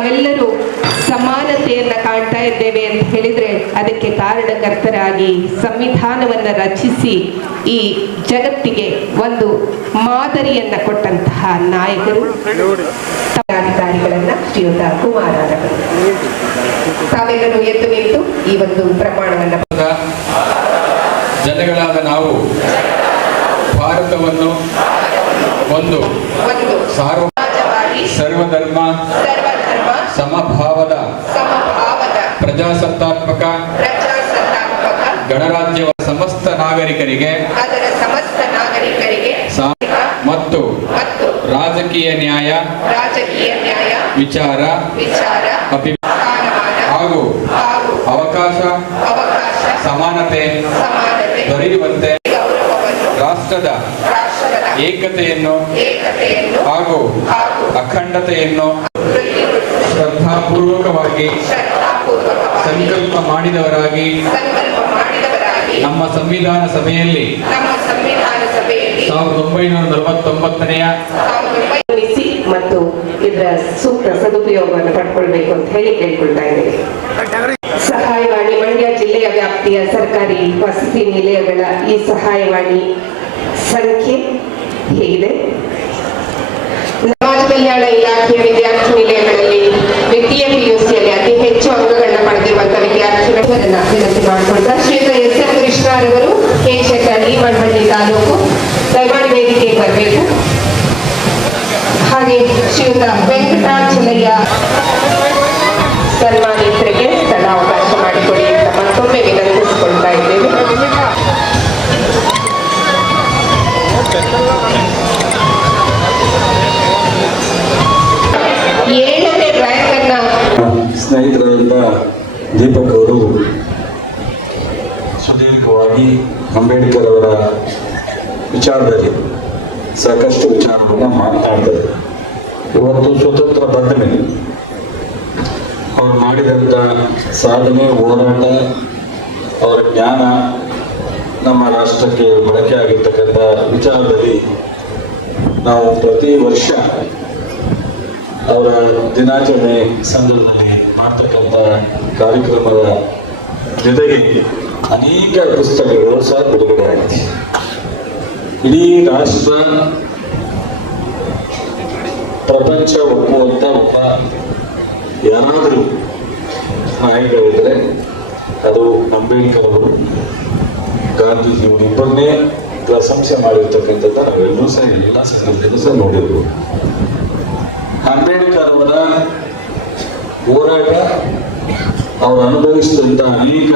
ನಾವೆಲ್ಲರೂ ಸಮಾನತೆಯನ್ನ ಕಾಣ್ತಾ ಇದ್ದೇವೆ ಅಂತ ಹೇಳಿದ್ರೆ ಅದಕ್ಕೆ ಕಾರಣಕರ್ತರಾಗಿ ಸಂವಿಧಾನವನ್ನ ರಚಿಸಿ ಈ ಜಗತ್ತಿಗೆ ಒಂದು ಮಾದರಿಯನ್ನ ಕೊಟ್ಟಂತಹ ನಾಯಕರು ಅಧಿಕಾರಿಗಳನ್ನ ಶ್ರೀಯುತ ಕುಮಾರರವರು ತಾವೆಲ್ಲರೂ ಎದ್ದು ನಿಂತು ಈ ಒಂದು ಪ್ರಮಾಣವನ್ನ ಜನಗಳಾದ ನಾವು ಭಾರತವನ್ನು ಒಂದು ಸಾರ್ವ ಸರ್ವಧರ್ಮ ಸರ್ವಧರ್ಮ ಸಮಭಾವದ ಪ್ರಜಾಸತ್ತಾತ್ಮಕ ಗಣರಾಜ್ಯವ ಗಣರಾಜ್ಯ ಸಮಸ್ತ ನಾಗರಿಕರಿಗೆ ಅದರ ಸಮಸ್ತ ನಾಗರಿಕರಿಗೆ ಮತ್ತು ರಾಜಕೀಯ ನ್ಯಾಯ ರಾಜಕೀಯ ನ್ಯಾಯ ವಿಚಾರ ವಿಚಾರ ಹಾಗೂ ಅವಕಾಶ ಸಮಾನತೆ ದೊರೆಯುವಂತೆ ರಾಷ್ಟ್ರದ ಏಕತೆಯನ್ನು ಹಾಗೂ ಅಖಂಡತೆಯನ್ನು ಶ್ರದ್ಧಾಪೂರ್ವಕವಾಗಿ ಸಂಕಲ್ಪ ಮಾಡಿದವರಾಗಿ ನಮ್ಮ ಸಂವಿಧಾನ ಸಭೆಯಲ್ಲಿ ನಮ್ಮ ಸಂವಿಧಾನ ಸಭೆಯಲ್ಲಿ ಸಾವಿರದ ಒಂಬೈನೂರ ನಲವತ್ತೊಂಬತ್ತನೆಯ ಮತ್ತು ಇದರ ಸೂಕ್ತ ಸದುಪಯೋಗವನ್ನು ಪಡ್ಕೊಳ್ಬೇಕು ಅಂತ ಹೇಳಿ ಕೇಳ್ಕೊಳ್ತಾ ಇದ್ದೇವೆ. ಸಹಾಯವಾಣಿ ಮಂಡ್ಯ ಜಿಲ್ಲೆಯ ವ್ಯಾಪ್ತಿಯ ಸರ್ಕಾರಿ ವಸತಿ ನಿಲಯಗಳ ಈ ಸಹಾಯವಾಣಿ ಸಂಖ್ಯೆ ಹೇಗಿದೆ? ಕೃಷ್ಣರವರು ಕೆ ಶೆಟ್ಟಿ ಮಳವಳ್ಳಿ ತಾಲೂಕು ದಯಮಾಡಿ ವೇದಿಕೆಗೆ ಬರಬೇಕು. ಹಾಗೆ ಶ್ರೀಯುತ ವೆಂಕಟಾಚಲಯ್ಯ ಸನ್ಮಾನಿತರಿಗೆ ಸ್ಥಳಾವಕಾಶ ಮಾಡಿಕೊಡಿ ಅಂತ ಮತ್ತೊಮ್ಮೆ ವಿನಂತಿಸಿಕೊಳ್ತಾ ಇದ್ದೇವೆ ಏಳನೇ ಬ್ಯಾಂಕನ್ನ ಅನ್ನ ದೀಪಕ್ ಅಂಬೇಡ್ಕರ್ ಅವರ ವಿಚಾರದಲ್ಲಿ ಸಾಕಷ್ಟು ವಿಚಾರವನ್ನು ಮಾತನಾಡ್ತಾರೆ ಇವತ್ತು ಸ್ವತಂತ್ರ ಬಂದ ಮೇಲೆ ಅವ್ರು ಮಾಡಿದಂಥ ಸಾಧನೆ, ಹೋರಾಟ, ಅವರ ಜ್ಞಾನ ನಮ್ಮ ರಾಷ್ಟ್ರಕ್ಕೆ ಬಳಕೆ ಆಗಿರ್ತಕ್ಕಂಥ ವಿಚಾರದಲ್ಲಿ ನಾವು ಪ್ರತಿ ವರ್ಷ ಅವರ ದಿನಾಚರಣೆ ಸಂದರ್ಭದಲ್ಲಿ ಮಾಡ್ತಕ್ಕಂಥ ಕಾರ್ಯಕ್ರಮದ ಜೊತೆಗೆ ಅನೇಕ ಪುಸ್ತಕಗಳು ಸಹ ಬಿಡುಗಡೆ ಆಗಿದೆ. ಇಡೀ ರಾಷ್ಟ್ರ ಪ್ರಪಂಚ ಒಪ್ಪುವಂತ ಒಬ್ಬ ಯಾರಾದರೂ ನಾಯಕರಿದ್ರೆ ಅದು ಅಂಬೇಡ್ಕರ್ ಅವರು ಗಾಂಧೀಜಿ ಅವರು ಇಬ್ಬರನ್ನೇ ಪ್ರಶಂಸೆ ಮಾಡಿರ್ತಕ್ಕಂಥದ್ದ ನಾವೆಲ್ಲರೂ ಸಹ ಎಲ್ಲ ಸಂದರ್ಭದಲ್ಲೂ ಸಹ ನೋಡಿರ್ಬೋದು. ಅಂಬೇಡ್ಕರ್ ಅವರ ಹೋರಾಟ ಅವರು ಅನುಭವಿಸಿದಂಥ ಅನೇಕ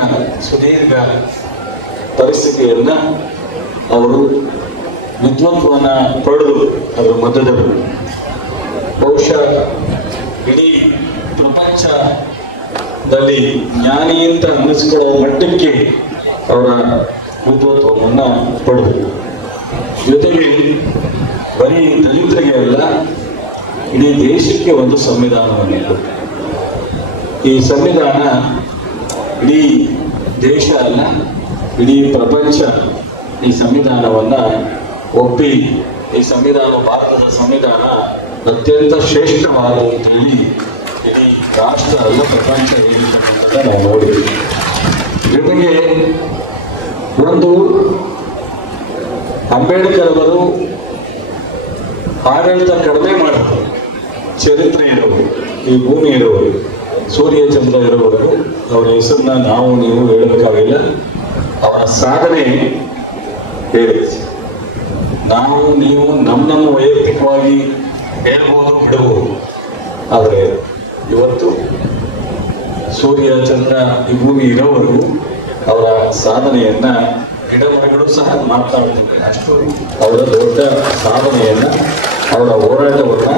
ಸುದೀರ್ಘ ಪರಿಸ್ಥಿತಿಯನ್ನ ಅವರು ವಿದ್ವತ್ವನ ಪಡೆದು ಅದರ ಮಧ್ಯದವರು. ಬಹುಶಃ ಇಡೀ ಪ್ರಪಂಚದಲ್ಲಿ ಜ್ಞಾನಿ ಅಂತ ಅನ್ನಿಸ್ಕೊಳ್ಳೋ ಮಟ್ಟಕ್ಕೆ ಅವರ ವಿದ್ವತ್ವವನ್ನ ಪಡೆದು ಜೊತೆಗೆ ಬರೀ ದಲಿತರಿಗೆ ಅಲ್ಲ, ಇಡೀ ದೇಶಕ್ಕೆ ಒಂದು ಸಂವಿಧಾನವನ್ನು ಈ ಸಂವಿಧಾನ ಇಡೀ ದೇಶ ಅಲ್ಲ, ಇಡೀ ಪ್ರಪಂಚ ಈ ಸಂವಿಧಾನವನ್ನ ಒಪ್ಪಿ, ಈ ಸಂವಿಧಾನ ಭಾರತದ ಸಂವಿಧಾನ ಅತ್ಯಂತ ಶ್ರೇಷ್ಠವಾದ ಅಂತೇಳಿ ಇಡೀ ರಾಷ್ಟ್ರ ಅಲ್ಲ, ಪ್ರಪಂಚ ಹೇಳಿರ್ತಕ್ಕಂಥದ್ದನ್ನ ನಾವು ನೋಡಿದ್ವಿ. ಜೊತೆಗೆ ಒಂದು ಅಂಬೇಡ್ಕರ್ ಅವರು ಆಡಳಿತ ಕಡಿಮೆ ಮಾಡಿದ್ರು, ಚರಿತ್ರೆ ಇರೋರು, ಈ ಭೂಮಿ ಇರೋರು. ಸೂರ್ಯ ಚಂದ್ರ ಇರೋವರೆಗೂ ಅವರ ಹೆಸರನ್ನ ನಾವು ನೀವು ಹೇಳಬೇಕಾಗಿಲ್ಲ. ಅವರ ಸಾಧನೆ ಹೇಳಿ ನಾವು ನೀವು ನಮ್ಮನ್ನು ನಮ್ಮ ವೈಯಕ್ತಿಕವಾಗಿ ಹೇಳ್ಬೋದು ಬಿಡಬಹುದು ಆದರೆ ಇವತ್ತು ಸೂರ್ಯ ಚಂದ್ರ ಈ ಭೂಮಿ ಇರೋವರು ಅವರ ಸಾಧನೆಯನ್ನ ಗಿಡಮರಗಳು ಸಹ ಮಾತನಾಡ್ತಿವೆ ಅಷ್ಟು ಅವರ ದೊಡ್ಡ ಸಾಧನೆಯನ್ನ ಅವರ ಹೋರಾಟವನ್ನು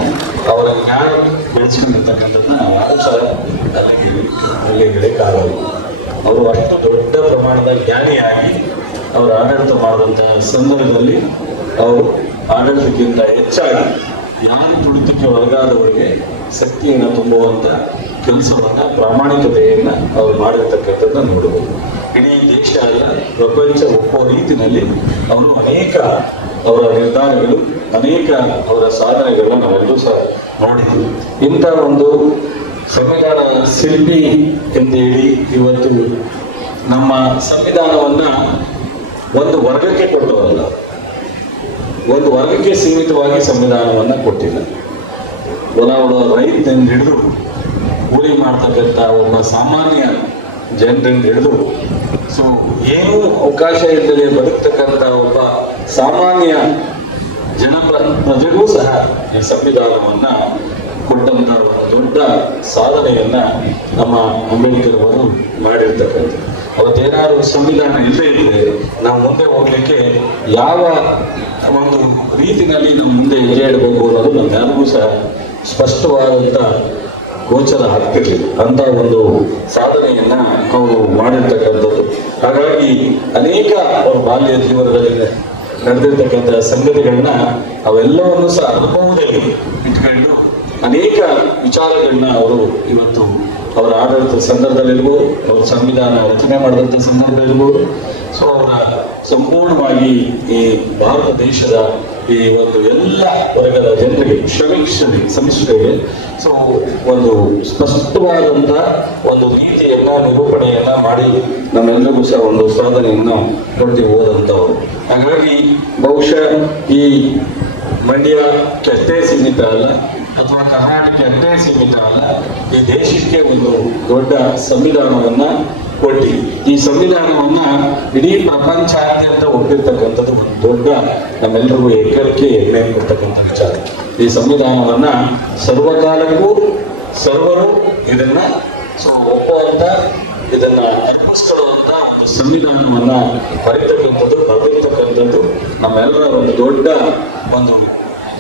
ಅವರ ಜ್ಞಾನ ಬೆಳೆಸ್ಕೊಂಡಿರ್ತಕ್ಕಂಥದ್ದನ್ನ ನಾವು ಸಹ ಅಲ್ಲಿ ಹೇಳಕ್ಕಾಗಲ್ಲ ಅವರು ಅಷ್ಟು ದೊಡ್ಡ ಪ್ರಮಾಣದ ಜ್ಞಾನಿಯಾಗಿ ಅವರು ಆಡಳಿತ ಮಾಡಿದಂತಹ ಸಂದರ್ಭದಲ್ಲಿ ಅವರು ಆಡಳಿತಕ್ಕಿಂತ ಹೆಚ್ಚಾಗಿ ಯಾರು ತುಳಿತಕ್ಕೆ ಒಳಗಾದವರಿಗೆ ಶಕ್ತಿಯನ್ನು ತುಂಬುವಂತ ಕೆಲಸವನ್ನ, ಪ್ರಾಮಾಣಿಕತೆಯನ್ನ ಅವರು ಮಾಡಿರ್ತಕ್ಕಂಥದ್ದನ್ನ ನೋಡಬಹುದು. ಇಡೀ ದೇಶ ಅಲ್ಲ ಪ್ರಪಂಚ ಒಪ್ಪುವ ರೀತಿಯಲ್ಲಿ ಅವರು ಅನೇಕ ಅವರ ನಿರ್ಧಾರಗಳು ಅನೇಕ ಅವರ ಸಾಧನೆಗಳನ್ನ ನಾವೆಲ್ಲರೂ ಸಹ ನೋಡಿದ್ವಿ. ಇಂಥ ಒಂದು ಸಂವಿಧಾನ ಶಿಲ್ಪಿ ಎಂದೇಳಿ ಇವತ್ತು ನಮ್ಮ ಸಂವಿಧಾನವನ್ನ ಒಂದು ವರ್ಗಕ್ಕೆ ಕೊಟ್ಟವಲ್ಲ ಒಂದು ವರ್ಗಕ್ಕೆ ಸೀಮಿತವಾಗಿ ಸಂವಿಧಾನವನ್ನ ಕೊಟ್ಟಿಲ್ಲ. ಒಲವಳ ರೈತನಿಂದ ಹಿಡಿದು ಕೂಲಿ ಮಾಡ್ತಕ್ಕಂಥ ಒಬ್ಬ ಸಾಮಾನ್ಯ ಜನರಿಂದ ಹಿಡಿದು ಸೊ ಏನೂ ಅವಕಾಶ ಇಲ್ಲದೆ ಬದುಕ್ತಕ್ಕಂಥ ಒಬ್ಬ ಸಾಮಾನ್ಯ ಜನಪ್ರ ಪ್ರಜೆಗೂ ಸಹ ಸಂವಿಧಾನವನ್ನ ಕೊಟ್ಟಂತ ದೊಡ್ಡ ಸಾಧನೆಯನ್ನ ನಮ್ಮ ಅಂಬೇಡ್ಕರ್ ಅವರು ಮಾಡಿರ್ತಕ್ಕಂಥ ಅವತ್ತೇನಾದ್ರು ಸಂವಿಧಾನ ಇಲ್ಲೇ ಇದ್ರೆ ನಾವು ಮುಂದೆ ಹೋಗ್ಲಿಕ್ಕೆ ಯಾವ ಒಂದು ರೀತಿನಲ್ಲಿ ನಾವು ಮುಂದೆ ಇಡಬೇಕು ಅನ್ನೋದು ನಮ್ಮೆಲ್ಲರಿಗೂ ಸಹ ಸ್ಪಷ್ಟವಾದಂತ ಗೋಚರ ಆಗ್ತಿರ್ಲಿಲ್ಲ. ಅಂತ ಒಂದು ಸಾಧನೆಯನ್ನ ಅವರು ಮಾಡಿರ್ತಕ್ಕಂಥದ್ದು. ಹಾಗಾಗಿ ಅನೇಕ ಅವರ ಬಾಲ್ಯ ಜೀವನದಲ್ಲಿ ನಡೆದಿರ್ತಕ್ಕಂಥ ಸಂಗತಿಗಳನ್ನ ಅವೆಲ್ಲವನ್ನು ಸಹ ಅನುಭವದಲ್ಲಿ ಇಟ್ಕೊಂಡು ಅನೇಕ ವಿಚಾರಗಳನ್ನ ಅವರು ಇವತ್ತು ಅವರ ಆಡಳಿತ ಸಂದರ್ಭದಲ್ಲಿರ್ಬೋದು, ಅವರ ಸಂವಿಧಾನ ರಚನೆ ಮಾಡಿದಂಥ ಸಂದರ್ಭದಲ್ಲಿರ್ಬೋದು. ಸೊ ಅವರ ಸಂಪೂರ್ಣವಾಗಿ ಈ ಭಾರತ ದೇಶದ ಈ ಒಂದು ಎಲ್ಲ ವರ್ಗದ ಜನರಿಗೆ ಶ್ರಮಿಕ್ಷಣೆ ಸಂಸ್ಥೆಗೆ ಸೊ ಒಂದು ಸ್ಪಷ್ಟವಾದಂತ ಒಂದು ನೀತಿಯನ್ನ, ನಿರೂಪಣೆಯನ್ನ ಮಾಡಿ ನಮ್ಮೆಲ್ಲರಿಗೂ ಸಹ ಒಂದು ಸಾಧನೆಯನ್ನು ಕೊಟ್ಟು ಹೋದಂಥವ್ರು. ಹಾಗಾಗಿ ಬಹುಶಃ ಈ ಮಂಡ್ಯ ಅಷ್ಟೇ ಸೀಮಿತ ಅಲ್ಲ, ಅಥವಾ ಕರ್ನಾಟಕ ಅಷ್ಟೇ ಸೀಮಿತ ಅಲ್ಲ, ಈ ದೇಶಕ್ಕೆ ಒಂದು ದೊಡ್ಡ ಸಂವಿಧಾನವನ್ನ ಕೊಟ್ಟು. ಈ ಸಂವಿಧಾನವನ್ನ ಇಡೀ ಪ್ರಪಂಚಾದ್ಯಂತ ಒಪ್ಪಿರ್ತಕ್ಕಂಥದ್ದು ಒಂದು ದೊಡ್ಡ ನಮ್ಮೆಲ್ಲರಿಗೂ ಏಕೈಕೆ ಹೆಮ್ಮೆ ಕೊಡ್ತಕ್ಕಂಥ ವಿಚಾರ. ಈ ಸಂವಿಧಾನವನ್ನ ಸರ್ವಕಾಲಕ್ಕೂ ಸರ್ವರು ಇದನ್ನ ಸೊ ಒಪ್ಪುವಂತ, ಇದನ್ನ ಅರ್ಪಿಸ್ಕೊಳ್ಳುವಂತ ಒಂದು ಸಂವಿಧಾನವನ್ನ ಬರೀತಕ್ಕಂಥದ್ದು, ಬರೆದಿರ್ತಕ್ಕಂಥದ್ದು ನಮ್ಮೆಲ್ಲರ ಒಂದು ದೊಡ್ಡ ಒಂದು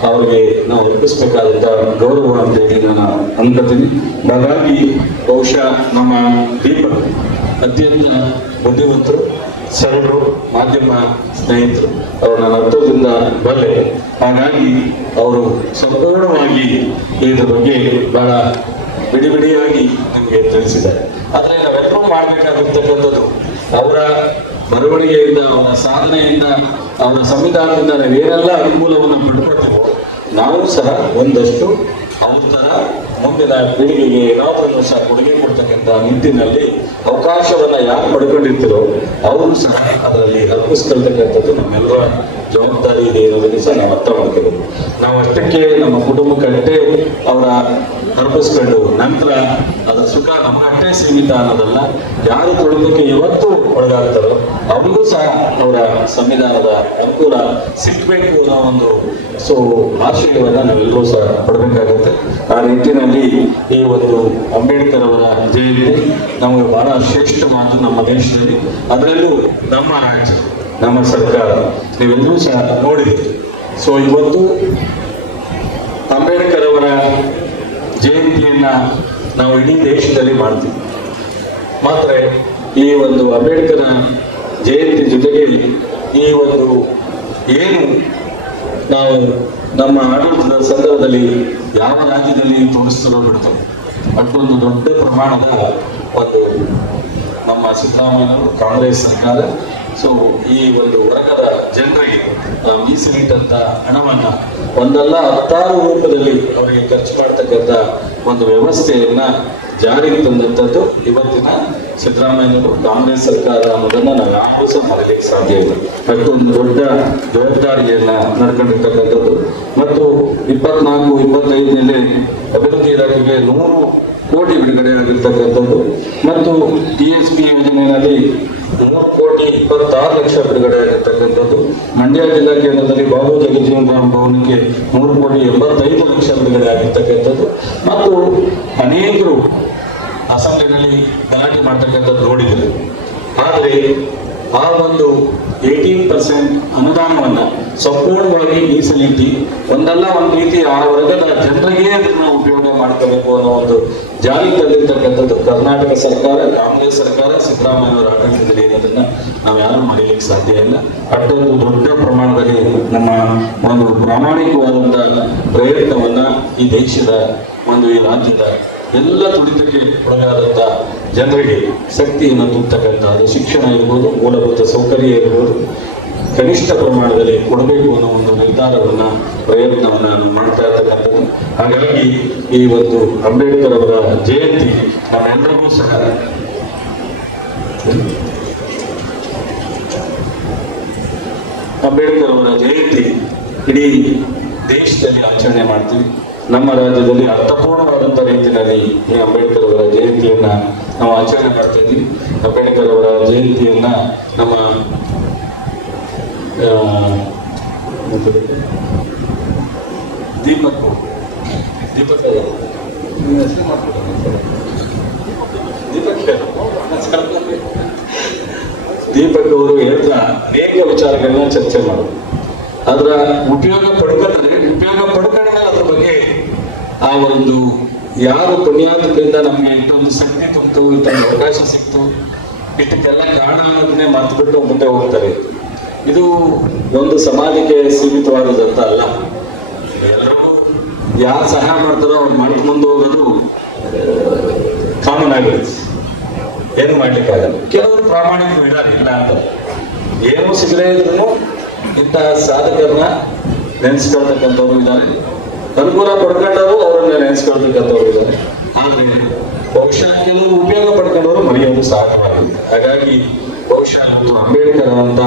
ಅವರಿಗೆ ನಾವು ಅರ್ಪಿಸಬೇಕಾದಂತ ಗೌರವ ಅಂತ ಹೇಳಿ ನಾನು ಅನ್ಕೋತೀನಿ. ಹಾಗಾಗಿ ಬಹುಶಃ ನಮ್ಮ ದೀಪಕ್ ಅತ್ಯಂತ ಬುದ್ಧಿವಂತರು, ಸರಳರು, ಮಾಧ್ಯಮ ಸ್ನೇಹಿತರು. ಅವರು ನನ್ನ ಹತ್ತಿರದಿಂದ ಬಲ್ಲೆ ಹಾಗಾಗಿ ಅವರು ಸಂಪೂರ್ಣವಾಗಿ ಇದ್ರ ಬಗ್ಗೆ ಬಹಳ ಬಿಡಿ ಬಿಡಿಯಾಗಿ ನಮಗೆ ತಿಳಿಸಿದ್ದಾರೆ. ಆದ್ರೆ ನಾವೆಲ್ಲರೂ ಮಾಡಬೇಕಾಗಿರ್ತಕ್ಕಂಥದ್ದು ಅವರ ಬರವಣಿಗೆಯಿಂದ, ಅವರ ಸಾಧನೆಯಿಂದ, ಅವರ ಸಂವಿಧಾನದಿಂದ ನಾವೇನೆಲ್ಲ ಅನುಕೂಲವನ್ನು ಪಡ್ಕೊಳ್ತೀವೋ, ನಾವು ಸಹ ಒಂದಷ್ಟು ಅವ್ರ ತರ ಮುಂದಿನ ಪೀಳಿಗೆಗೆ ಏನಾದ್ರೂ ಸಹ ಕೊಡುಗೆ ಕೊಡ್ತಕ್ಕಂಥ ನಿಟ್ಟಿನಲ್ಲಿ ಅವಕಾಶವನ್ನ ಯಾರು ಪಡ್ಕೊಂಡಿರ್ತೀರೋ ಅವರು ಸಹ ಅದರಲ್ಲಿ ಅರ್ಪಿಸ್ಕೊಳ್ತಕ್ಕಂಥದ್ದು ನಮ್ಮೆಲ್ಲರ ಜವಾಬ್ದಾರಿ ಇದೆ ಅನ್ನೋದನ್ನು ಸಹ ನಾವು ಅರ್ಥ ನಾವು ಅಷ್ಟಕ್ಕೆ ನಮ್ಮ ಕುಟುಂಬಕ್ಕಷ್ಟೇ ಅವರ ಅರ್ಪಿಸ್ಕೊಂಡು ನಂತರ ಅದರ ಸುಖ ನಮ್ಮಷ್ಟೇ ಸೀಮಿತ ಅನ್ನೋದಲ್ಲ, ಯಾರು ತೊಡೋದಕ್ಕೆ ಇವತ್ತು ಒಳಗಾಗ್ತಾರೋ ಅವ್ರಿಗೂ ಸಹ ಅವರ ಸಂವಿಧಾನದ ಅನುಕೂಲ ಸಿಗ್ಬೇಕು ಅನ್ನೋ ಒಂದು ಸೊ ಆಶಯವನ್ನು ನಾವೆಲ್ಲರೂ ಸಹ ಪಡಬೇಕಾಗುತ್ತೆ. ಆ ನಿಟ್ಟಿನಲ್ಲಿ ಈ ಒಂದು ಅಂಬೇಡ್ಕರ್ ಅವರ ಜಯಂತಿ ನಮಗೆ ಬಹಳ ಶ್ರೇಷ್ಠ ಮಾತು ನಮ್ಮ ದೇಶದಲ್ಲಿ. ಅದರಲ್ಲೂ ನಮ್ಮ ರಾಜ್ಯ, ನಮ್ಮ ಸರ್ಕಾರ, ನೀವೆಲ್ಲರೂ ಸಹ ನೋಡಿದ್ದೀರಿ. ಸೊ ಇವತ್ತು ಅಂಬೇಡ್ಕರ್ ಅವರ ಜಯಂತಿಯನ್ನ ನಾವು ಇಡೀ ದೇಶದಲ್ಲಿ ಮಾಡ್ತೀವಿ. ಮಾತ್ರ ಈ ಒಂದು ಅಂಬೇಡ್ಕರ್ ಜಯಂತಿ ಜೊತೆಗೆ ಈ ಒಂದು ಏನು ನಾವು ನಮ್ಮ ಆಡಳಿತದ ಸಂದರ್ಭದಲ್ಲಿ ಯಾವ ರಾಜ್ಯದಲ್ಲಿ ತೋರಿಸ್ತಿರೋ ಬಿಡ್ತೇವೆ ಅಷ್ಟೊಂದು ದೊಡ್ಡ ಪ್ರಮಾಣದ ಒಂದು ನಮ್ಮ ಸಿದ್ದರಾಮಯ್ಯವರು ಕಾಂಗ್ರೆಸ್ ಸರ್ಕಾರ ಸೊ ಈ ಒಂದು ವರ್ಗದ ಜನರಿಗೆ ಮೀಸಲಿಟ್ಟಂತ ಹಣವನ್ನ ಒಂದಲ್ಲ ಹತ್ತಾರು ರೂಪದಲ್ಲಿ ಅವರಿಗೆ ಖರ್ಚು ಮಾಡ್ತಕ್ಕಂಥ ಒಂದು ವ್ಯವಸ್ಥೆಯನ್ನ ಜಾರಿಗೆ ತಂದಂತದ್ದು ಇವತ್ತಿನ ಸಿದ್ದರಾಮಯ್ಯನವರು. ಕಾಂಗ್ರೆಸ್ ಸರ್ಕಾರ ಅನ್ನೋದನ್ನ ನಾವು ಯಾರಿಗೂ ಸಹ ಮರೀಲಿಕ್ಕೆ ಸಾಧ್ಯ ಇಲ್ಲ. ಅಷ್ಟೊಂದು ದೊಡ್ಡ ಜವಾಬ್ದಾರಿಯನ್ನ ನಡ್ಕೊಂಡಿರ್ತಕ್ಕಂಥದ್ದು. ಮತ್ತು ಇಪ್ಪತ್ನಾಲ್ಕು, ಇಪ್ಪತ್ತೈದನಲ್ಲಿ ಅಭಿವೃದ್ಧಿ ಇಲಾಖೆಗೆ ನೂರು ಕೋಟಿ ಬಿಡುಗಡೆ ಆಗಿರ್ತಕ್ಕಂಥದ್ದು. ಮತ್ತು ಟಿ ಎಸ್ ಪಿ ಯೋಜನೆಯಲ್ಲಿ ಮೂರು ಕೋಟಿ ಇಪ್ಪತ್ತಾರು ಲಕ್ಷ ಬಿಡುಗಡೆ ಆಗಿರ್ತಕ್ಕಂಥದ್ದು ಮಂಡ್ಯ ಜಿಲ್ಲಾ ಕೇಂದ್ರದಲ್ಲಿ ಬಾಬು ಜಗಜೀವನ್ ರಾಮ್ ಭವನಕ್ಕೆ ಮೂರು ಕೋಟಿ ಎಂಬತ್ತೈದು ಲಕ್ಷ ಬಿಡುಗಡೆ ಆಗಿರ್ತಕ್ಕಂಥದ್ದು ಮತ್ತು ಅನೇಕರು ಅಸೆಂಬ್ಲಿನಲ್ಲಿ ಗಲಾಟೆ ಮಾಡ್ತಕ್ಕಂಥದ್ದು ನೋಡಿದ್ರು. ಆದರೆ ಆ ಒಂದು ಏಯ್ಟೀನ್ ಪರ್ಸೆಂಟ್ ಅನುದಾನವನ್ನು ಸಂಪೂರ್ಣವಾಗಿ ಮೀಸಲಿಟ್ಟು, ಒಂದಲ್ಲ ಒಂದು ರೀತಿ ಆ ವರ್ಗದ ಜನರಿಗೆ ಅದನ್ನು ಉಪಯೋಗ ಮಾಡ್ಕೋಬೇಕು ಅನ್ನೋ ಒಂದು ಜಾರಿ ತಂದಿರ್ತಕ್ಕಂಥದ್ದು ಕರ್ನಾಟಕ ಸರ್ಕಾರ, ಕಾಂಗ್ರೆಸ್ ಸರ್ಕಾರ ಸಿದ್ದರಾಮಯ್ಯವರ ಆಡಳಿತದಲ್ಲಿ ಇರೋದನ್ನ ನಾವು ಯಾರು ಮರೆಯಲಿಕ್ಕೆ ಸಾಧ್ಯ ಇಲ್ಲ. ಅಷ್ಟೊಂದು ದೊಡ್ಡ ಪ್ರಮಾಣದಲ್ಲಿ ನಮ್ಮ ಒಂದು ಪ್ರಾಮಾಣಿಕವಾದಂತಹ ಪ್ರಯತ್ನವನ್ನ ಈ ದೇಶದ, ಒಂದು ಈ ರಾಜ್ಯದ ಎಲ್ಲ ತುಳಿತಕ್ಕೆ ಒಳಗಾದಂಥ ಜನರಿಗೆ ಶಕ್ತಿಯನ್ನು ತುಂಬತಕ್ಕಂಥ ಶಿಕ್ಷಣ ಇರ್ಬೋದು, ಮೂಲಭೂತ ಸೌಕರ್ಯ ಇರ್ಬೋದು, ಕನಿಷ್ಠ ಪ್ರಮಾಣದಲ್ಲಿ ಕೊಡಬೇಕು ಅನ್ನೋ ಒಂದು ನಿರ್ಧಾರವನ್ನ, ಪ್ರಯತ್ನವನ್ನ ನಾನು ಮಾಡ್ತಾ ಇರ್ತಕ್ಕಂಥದ್ದು. ಹಾಗಾಗಿ ಈ ಒಂದು ಅಂಬೇಡ್ಕರ್ ಅವರ ಜಯಂತಿ ನಮ್ಮೆಲ್ಲರಿಗೂ ಸಹ ಅಂಬೇಡ್ಕರ್ ಅವರ ಜಯಂತಿ ಇಡೀ ದೇಶದಲ್ಲಿ ಆಚರಣೆ ಮಾಡ್ತೀವಿ. ನಮ್ಮ ರಾಜ್ಯದಲ್ಲಿ ಅರ್ಥಪೂರ್ಣವಾದಂಥ ರೀತಿಯಲ್ಲಿ ಈ ಅಂಬೇಡ್ಕರ್ ಅವರ ಜಯಂತಿಯನ್ನ ನಾವು ಆಚರಣೆ ಮಾಡ್ತಾ ಇದ್ದೀವಿ ಅಂಬೇಡ್ಕರ್ ಅವರ ಜಯಂತಿಯನ್ನ ನಮ್ಮ? ದೀಪಕ್ ದೀಪಕ್. ದೀಪಕ್. ಅವರು ಹೇಳ್ತಾ ಅನೇಕ ವಿಚಾರಗಳನ್ನ ಚರ್ಚೆ ಮಾಡೋದು ಅದರ ಉಪಯೋಗ ಪಡ್ಕೊಂಡ್ರೆ ಉಪಯೋಗ ಆ ಒಂದು ಯಾರು ಪುಣ್ಯಾತ್ಮದಿಂದ ನಮ್ಗೆ ಇಷ್ಟೊಂದು ಶಕ್ತಿ ತುಂಬಿತು ಇಷ್ಟೊಂದು ಅವಕಾಶ ಸಿಕ್ತು, ಇದಕ್ಕೆಲ್ಲ ಕಾರಣ ಅನ್ನೋದನ್ನೇ ಮರ್ತ್ಬಿಟ್ಟು ಮುಂದೆ ಹೋಗ್ತಾರೆ. ಇದು ಒಂದು ಸಮಾಜಕ್ಕೆ ಸೀಮಿತವಾದದಂತ ಅಲ್ಲ. ಎಲ್ಲರೂ ಯಾರು ಸಹಾಯ ಮಾಡ್ತಾರೋ ಅವ್ರು ಮಾಡಿ ಮುಂದೆ ಹೋಗೋದು ಕಾಮನ್ ಆಗಿರುತ್ತೆ ಏನು ಮಾಡ್ಲಿಕ್ಕಾಗಲ್ಲ ಕೆಲವರು ಪ್ರಾಮಾಣಿಕ ಇದ್ದಾರೆ ಇಲ್ಲ ಅಂತ. ಏನು ಸಿಗಲೇ ಇದ್ರು ಇಂತಹ ಸಾಧಕರನ್ನ ನೆನೆಸ್ಕೊಳ್ತಕ್ಕಂಥವ್ರು ಇದ್ದಾರೆ ಅನುಕೂಲ ಪಡ್ಕೊಂಡವರು ಅವರನ್ನ ನೆನೆಸ್ಕೊಳ್ತಕ್ಕಂಥವ್ರು ಇದ್ದಾರೆ ಆದ್ರೆ ಬಹುಶಃ ಕೆಲವರು ಉಪಯೋಗ ಪಡ್ಕೊಂಡವರು ಮರೆಯೋದು ಸಾಧ್ಯವಾಗುತ್ತೆ ಹಾಗಾಗಿ ಬಹುಶಃ ನಮ್ಮ ಅಂಬೇಡ್ಕರ್ ಅಂತ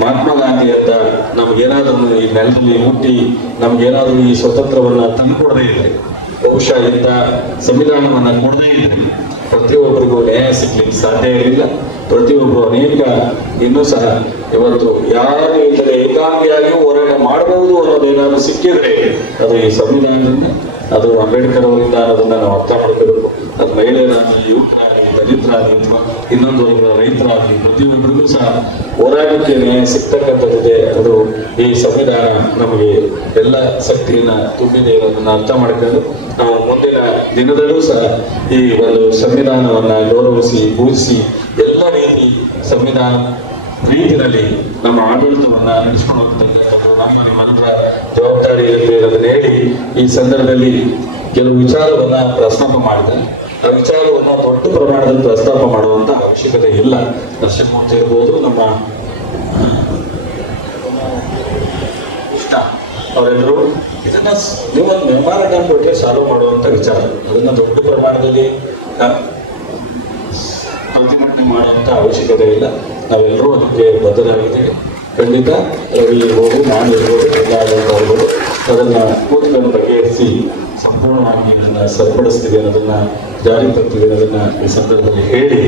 ಮಹಾತ್ಮ ಗಾಂಧಿ ಅಂತ ನಮ್ಗೇನಾದ್ರೂ ಈ ನೆಲದಲ್ಲಿ ಹುಟ್ಟಿ ನಮ್ಗೇನಾದ್ರೂ ಈ ಸ್ವತಂತ್ರವನ್ನ ತಂದುಕೊಡದೇ ಇದ್ರೆ, ಬಹುಶಃ ಇಂಥ ಸಂವಿಧಾನವನ್ನ ಕೊಡದೇ ಇದ್ರೆ ಪ್ರತಿಯೊಬ್ಬರಿಗೂ ನ್ಯಾಯ ಸಿಗ್ಲಿಕ್ಕೆ ಸಾಧ್ಯ ಇರಲಿಲ್ಲ. ಪ್ರತಿಯೊಬ್ಬರು ಅನೇಕ ಇನ್ನೂ ಸಹ ಇವತ್ತು ಯಾರು ಇಲ್ಲದೆ ಏಕಾಂಗಿಯಾಗಿ ಹೋರಾಟ ಮಾಡಬಹುದು ಅನ್ನೋದೇನಾದ್ರು ಸಿಕ್ಕಿದ್ರೆ ಅದು ಈ ಸಂವಿಧಾನದಿಂದ, ಅದು ಅಂಬೇಡ್ಕರ್ ಅವರಿಂದ ಅನ್ನೋದನ್ನ ನಾವು ಅರ್ಥ ಮಾಡ್ಕೋಬೇಕು. ಅದು ಮಹಿಳೆಯರಾಗಲಿ ಯುವಕರಾಗಲಿ ದಲಿತರಾಗಿ ಅಥವಾ ಇನ್ನೊಂದು ರೈತರಾಗಲಿ, ಪ್ರತಿಯೊಬ್ಬರಿಗೂ ಸಹ ಹೋರಾಟಕ್ಕೆ ನ್ಯಾಯ ಸಿಗ್ತಕ್ಕಂಥದ್ದಿದೆ ಅದು ಈ ಸಂವಿಧಾನ ನಮಗೆ ಎಲ್ಲ ಶಕ್ತಿಯನ್ನ ತುಂಬಿದೆ ಇರೋದನ್ನ ಅರ್ಥ ಮಾಡ್ಕೊಂಡು ನಾವು ಮುಂದಿನ ದಿನದಲ್ಲೂ ಸಹ ಈ ಒಂದು ಸಂವಿಧಾನವನ್ನ ಗೌರವಿಸಿ, ಪೂಜಿಸಿ ಎಲ್ಲ ರೀತಿ ಸಂವಿಧಾನ ರೀತಿಯಲ್ಲಿ ನಮ್ಮ ಆಡಳಿತವನ್ನ ನಡೆಸಿಕೊಂಡು ನಮ್ಮ ನಿಮ್ಮೆಲ್ಲರ ಜವಾಬ್ದಾರಿ ಇರೋದನ್ನ ಹೇಳಿ ಈ ಸಂದರ್ಭದಲ್ಲಿ ಕೆಲವು ವಿಚಾರವನ್ನ ಪ್ರಸ್ತಾಪ ಮಾಡಿದೆ ಆ ವಿಚಾರವನ್ನ ದೊಡ್ಡ ಪ್ರಮಾಣದಲ್ಲಿ ಪ್ರಸ್ತಾಪ ಮಾಡುವಂತ ಅವಶ್ಯಕತೆ ಇಲ್ಲ. ನರಸಿಂಹಮೂರ್ತಿ ಇರ್ಬೋದು ನಮ್ಮ ಅವರೆಲ್ಲರೂ ಇದನ್ನ ನೀವೊಂದು ಮೆಮೊರಾಂಡಮ್ ಕೊಟ್ಟರೆ ಸಾಲ್ವ್ ಮಾಡುವಂತ ವಿಚಾರ. ಅದನ್ನ ದೊಡ್ಡ ಪ್ರಮಾಣದಲ್ಲಿ ಮಾಡುವಂತ ಅವಶ್ಯಕತೆ ಇಲ್ಲ. ನಾವೆಲ್ಲರೂ ಅದಕ್ಕೆ ಬದ್ಧರಾಗಿದ್ದೇವೆ. ಖಂಡಿತ ರವಿ ಇರ್ಬೋದು, ನಾನು ಇರ್ಬೋದು ಎಲ್ಲ ಇರ್ಬೋದು. ಅದನ್ನ ಕೂತ್ಕೊಂಡು ಬಗೆಹರಿಸಿ ಸಂಪೂರ್ಣವಾಗಿ ಇದನ್ನ ಸರಿಪಡಿಸ್ತೀವಿ ಅನ್ನೋದನ್ನ, ಜಾರಿ ತರ್ತೀವಿ ಅನ್ನೋದನ್ನ ಈ ಸಂದರ್ಭದಲ್ಲಿ ಹೇಳಿ.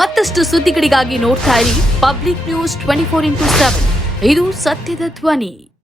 ಮತ್ತಷ್ಟು ಸುದ್ದಿಗಳಿಗಾಗಿ ನೋಡ್ತಾ ಇರಿ public news twenty four into seven. ಇದು ಸತ್ಯದ ಧ್ವನಿ.